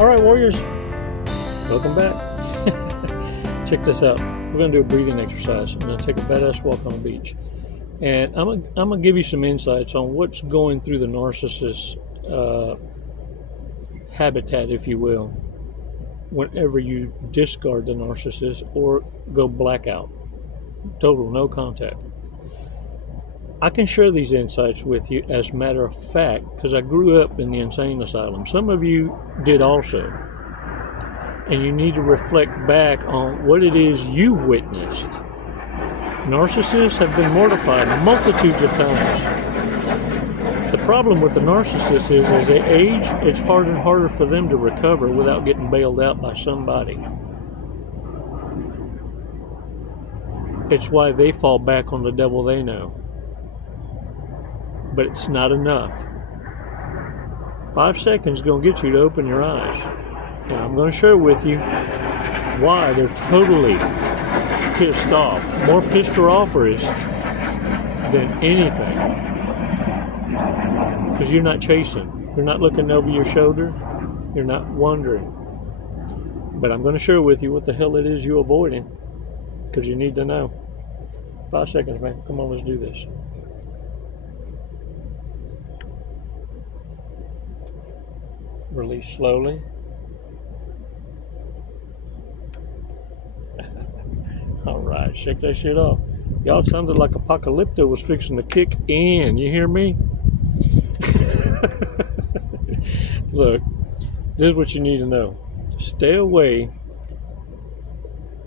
All right, warriors, welcome back. Check this out. We're going to do a breathing exercise. I'm going to take a badass walk on the beach. And I'm going to give you some insights on what's going through the narcissist habitat, if you will, whenever you discard the narcissist or go blackout. Total, no contact. I can share these insights with you as a matter of fact because I grew up in the insane asylum. Some of you did also. And you need to reflect back on what it is you've witnessed. Narcissists have been mortified multitudes of times. The problem with the narcissist is as they age, it's harder and harder for them to recover without getting bailed out by somebody. It's why they fall back on the devil they know. But it's not enough. 5 seconds is going to get you to open your eyes. And I'm going to share with you why they're totally pissed off. More pisteroferestez than anything. Because you're not chasing. You're not looking over your shoulder. You're not wondering. But I'm going to share with you what the hell it is you're avoiding. Because you need to know. 5 seconds, man. Come on, let's do this. Release slowly. Alright, shake that shit off. Y'all, it sounded like Apocalypto was fixing to kick in. You hear me? Look, this is what you need to know. Stay away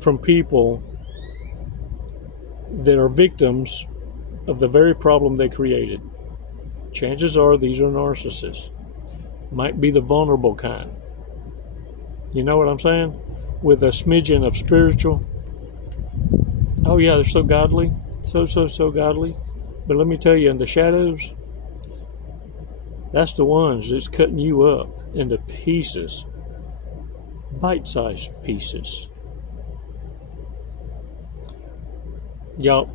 from people that are victims of the very problem they created. Chances are these are narcissists. Might be the vulnerable kind. You know what I'm saying? With a smidgen of spiritual. Oh yeah, they're so godly. So godly. But let me tell you, in the shadows, that's the ones that's cutting you up into pieces. Bite-sized pieces. Y'all,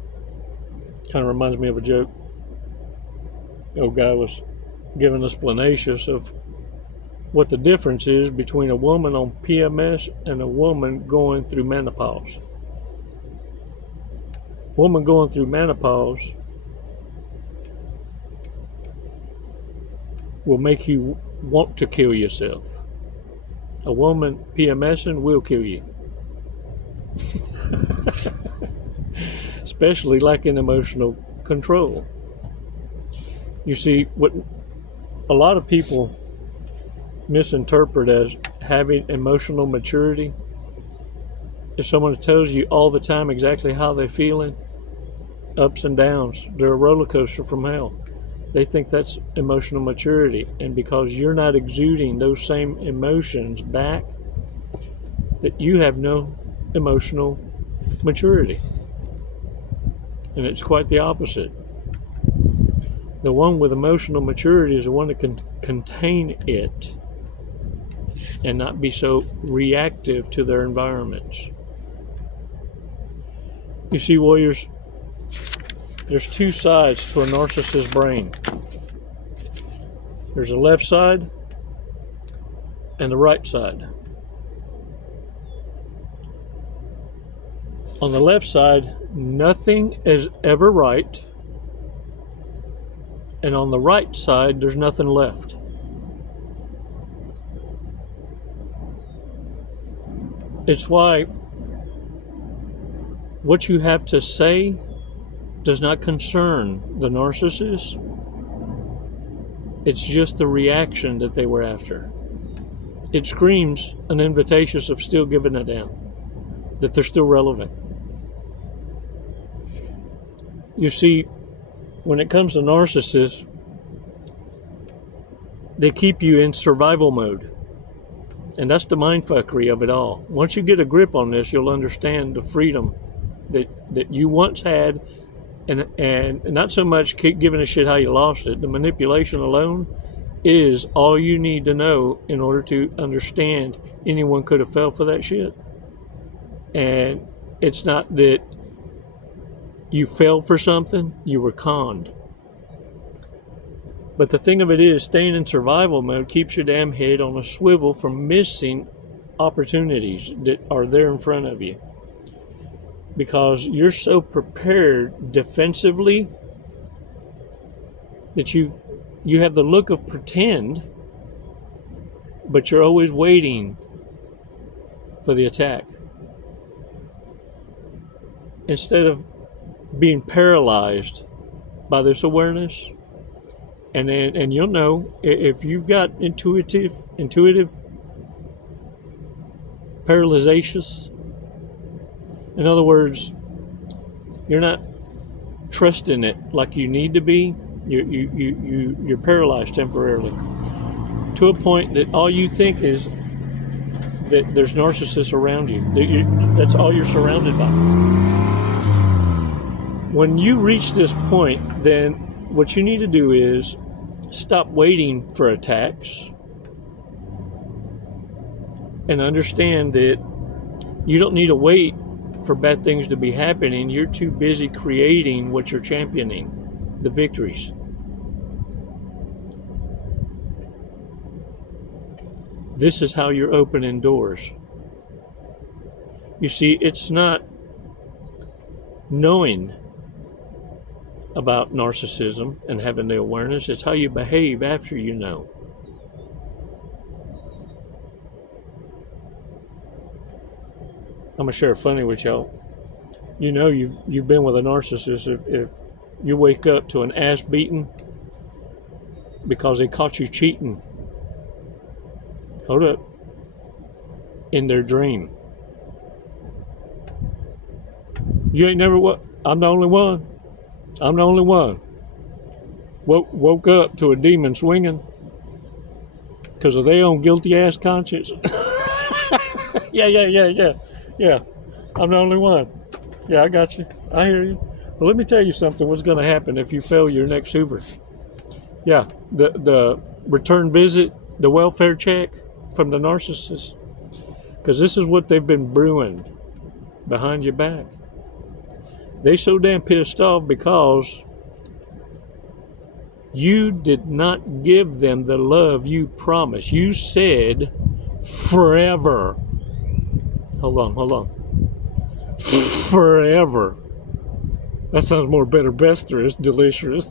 kind of reminds me of a joke. The old guy was giving explanations of what the difference is between a woman on PMS and a woman going through menopause. Woman going through menopause will make you want to kill yourself. A woman PMSing will kill you. Especially lacking emotional control. You see, what a lot of people misinterpret as having emotional maturity is someone who tells you all the time exactly how they're feeling, ups and downs. They're a roller coaster from hell. They think that's emotional maturity, and because you're not exuding those same emotions back, that you have no emotional maturity. And it's quite the opposite. The one with emotional maturity is the one that can contain it and not be so reactive to their environments. You see, warriors, there's two sides to a narcissist's brain. There's a left side and the right side. On the left side, nothing is ever right. And on the right side, there's nothing left. It's why what you have to say does not concern the narcissist. It's just the reaction that they were after. It screams an invitation of still giving a damn, that they're still relevant. You see, when it comes to narcissists, they keep you in survival mode. And that's the mindfuckery of it all. Once you get a grip on this, you'll understand the freedom that you once had, and not so much giving a shit how you lost it. The manipulation alone is all you need to know in order to understand anyone could have fell for that shit. And it's not that you fell for something, you were conned. But the thing of it is, staying in survival mode keeps your damn head on a swivel from missing opportunities that are there in front of you. Because you're so prepared defensively that you have the look of pretend, but you're always waiting for the attack. Instead of being paralyzed by this awareness, and you'll know if you've got intuitive paralyzations. In other words, you're not trusting it like you need to be. You're paralyzed temporarily to a point that all you think is that there's narcissists around you. That's all you're surrounded by. When you reach this point, then what you need to do is stop waiting for attacks and understand that you don't need to wait for bad things to be happening. You're too busy creating what you're championing, the victories. This is how you're opening doors. You see, it's not knowing about narcissism and having the awareness. It's how you behave after you know. I'm gonna share funny with y'all. You know you've been with a narcissist if you wake up to an ass beating because they caught you cheating. Hold up. In their dream. You ain't never what? I'm the only one. I'm the only one. Woke up to a demon swinging because of their own guilty ass conscience. Yeah. I'm the only one. Yeah, I got you. I hear you. Well, let me tell you something. What's going to happen if you fail your next Hoover? Yeah, the return visit, the welfare check from the narcissist. Because this is what they've been brewing behind your back. They so damn pissed off because you did not give them the love you promised. You said forever. Hold on. Forever. That sounds more better, besterous, delicious.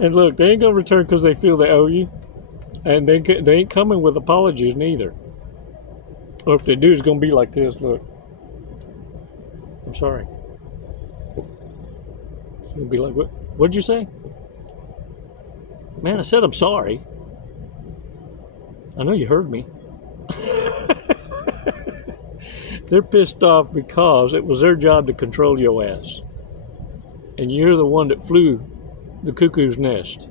And look, they ain't gonna return because they feel they owe you, and they ain't coming with apologies neither. Or if they do, it's gonna be like this. Look, I'm sorry. It'll be like, what'd you say? Man, I said I'm sorry. I know you heard me. They're pissed off because it was their job to control your ass. And you're the one that flew the cuckoo's nest.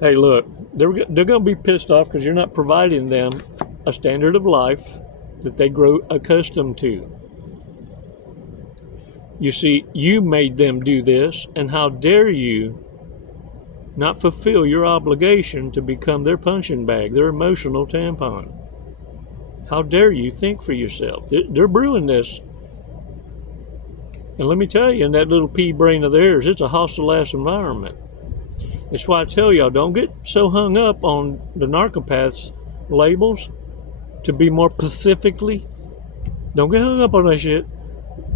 Hey, look, they're going to be pissed off because you're not providing them a standard of life that they grow accustomed to. You see, you made them do this, and how dare you not fulfill your obligation to become their punching bag, their emotional tampon. How dare you think for yourself? They're brewing this. And let me tell you, in that little pea brain of theirs, it's a hostile-ass environment. That's why I tell y'all, don't get so hung up on the narcopaths' labels to be more pacifically. Don't get hung up on that shit.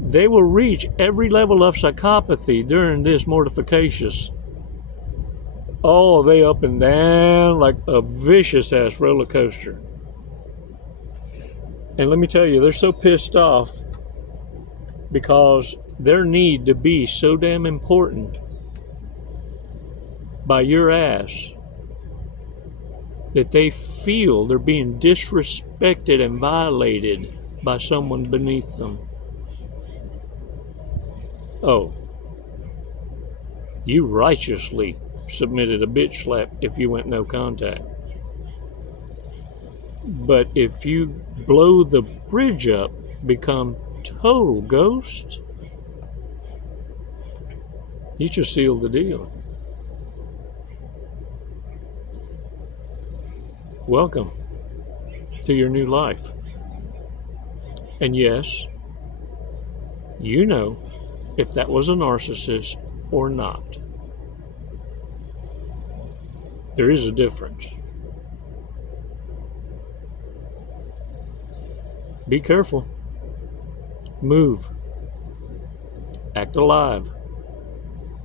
They will reach every level of psychopathy during this mortificacious. Oh, they up and down like a vicious-ass roller coaster. And let me tell you, they're so pissed off because their need to be so damn important by your ass that they feel they're being disrespected and violated by someone beneath them. Oh, you righteously submitted a bitch slap if you went no contact. But if you blow the bridge up, become total ghost, you just seal the deal. Welcome to your new life. And yes, you know if that was a narcissist or not. There is a difference. Be careful. Move. Act alive.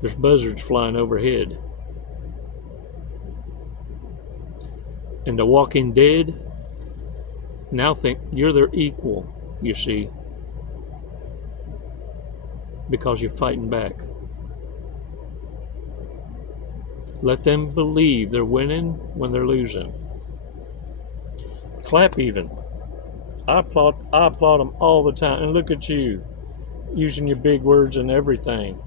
There's buzzards flying overhead. And the Walking Dead now think you're their equal, you see, because you're fighting back. Let them believe they're winning when they're losing. Clap even. I applaud them all the time. And look at you, using your big words and everything.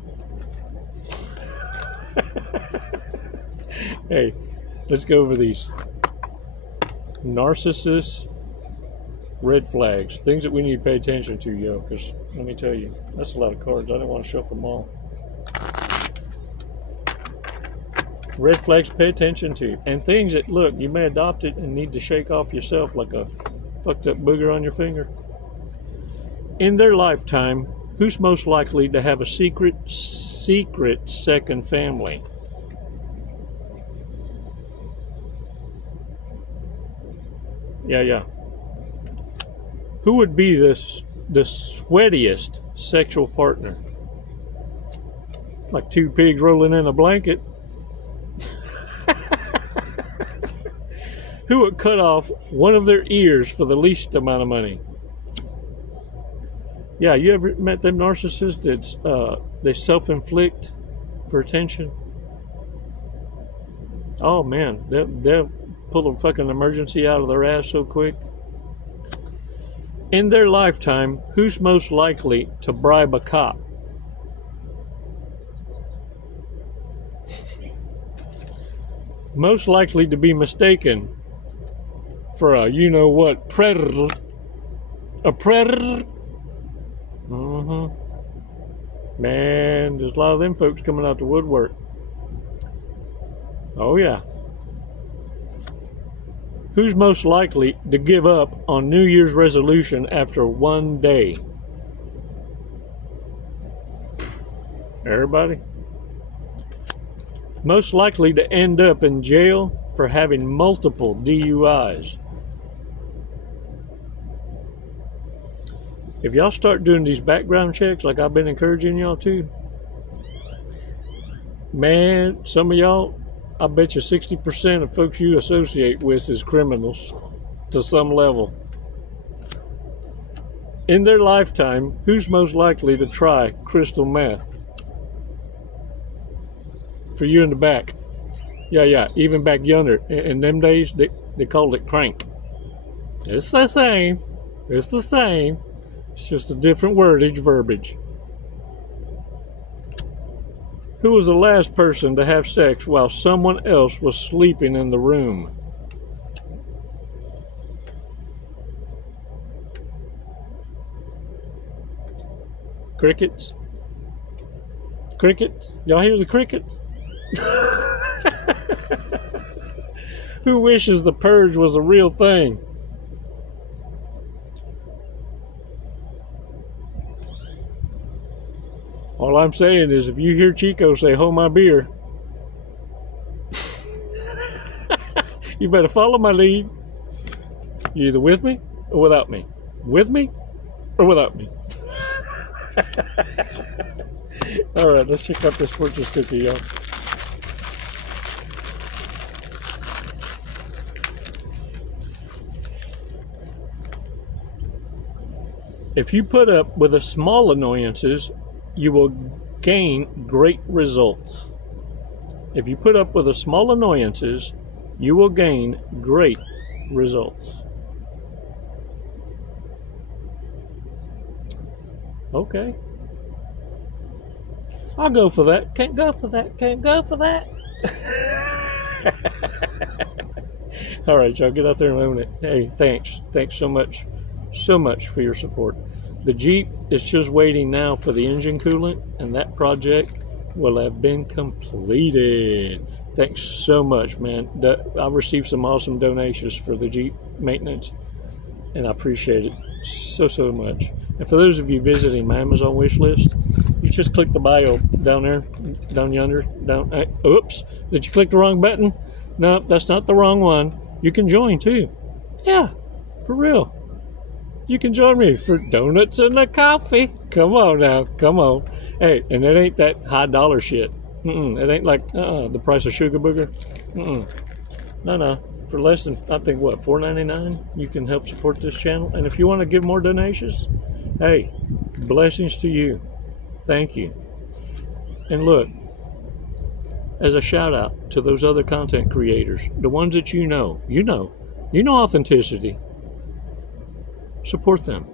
Hey, let's go over these. Narcissists, red flags, things that we need to pay attention to, yo, because let me tell you, that's a lot of cards. I don't want to shuffle them all. Red flags to pay attention to, and things that, look, you may adopt it and need to shake off yourself like a fucked up booger on your finger. In their lifetime, who's most likely to have a secret second family? Yeah. Who would be the sweatiest sexual partner? Like two pigs rolling in a blanket. Who would cut off one of their ears for the least amount of money? Yeah, you ever met them narcissists that they self-inflict for attention? Oh man, they'll pull a fucking emergency out of their ass so quick. In their lifetime, who's most likely to bribe a cop? Most likely to be mistaken for a you-know-what predator. A predator? Man, there's a lot of them folks coming out the woodwork. Oh yeah. Who's most likely to give up on New Year's resolution after one day? Everybody? Most likely to end up in jail for having multiple DUIs. If y'all start doing these background checks like I've been encouraging y'all to, man, some of y'all, I bet you 60% of folks you associate with is criminals to some level. In their lifetime, who's most likely to try crystal meth? For you in the back. Yeah, even back yonder. In them days, they called it crank. It's the same. It's the same. It's just a different wordage, verbiage. Who was the last person to have sex while someone else was sleeping in the room? Crickets? Crickets? Y'all hear the crickets? Who wishes the purge was a real thing? All I'm saying is, if you hear Chico say, "Hold my beer," you better follow my lead. You either with me or without me. With me or without me. All right, let's check out this fortune cookie, y'all. If you put up with the small annoyances, you will gain great results. If you put up with the small annoyances, you will gain great results. Okay. I'll go for that. Can't go for that. Can't go for that. All right, y'all, get out there and own it. Hey, thanks. Thanks so much for your support. The Jeep is just waiting now for the engine coolant, and that project will have been completed. Thanks so much, man. I received some awesome donations for the Jeep maintenance, and I appreciate it so much. And for those of you visiting my Amazon wish list, you just click the bio down there, down yonder, down. Oops, did you click the wrong button? No, that's not the wrong one. You can join too. Yeah, for real. You can join me for donuts and a coffee. Come on now, come on. Hey, and it ain't that high dollar shit. It ain't like the price of sugar booger. No. For less than, I think, what, $4.99, you can help support this channel. And if you want to give more donations, hey, blessings to you. Thank you. And look, as a shout out to those other content creators, the ones that you know authenticity. Support them.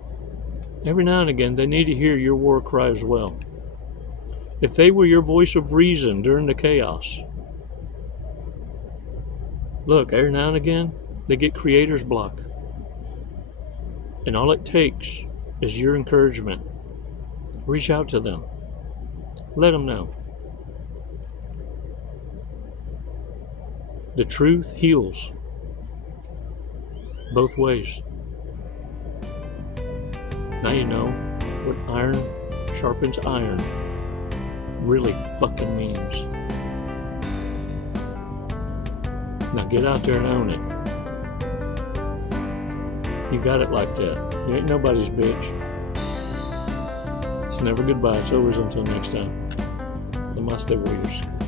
Every now and again, they need to hear your war cry as well. If they were your voice of reason during the chaos, look, every now and again, they get creator's block. And all it takes is your encouragement. Reach out to them. Let them know. The truth heals both ways. Now you know what iron sharpens iron really fucking means. Now get out there and own it. You got it like that. You ain't nobody's bitch. It's never goodbye. It's always until next time. Namaste, warriors.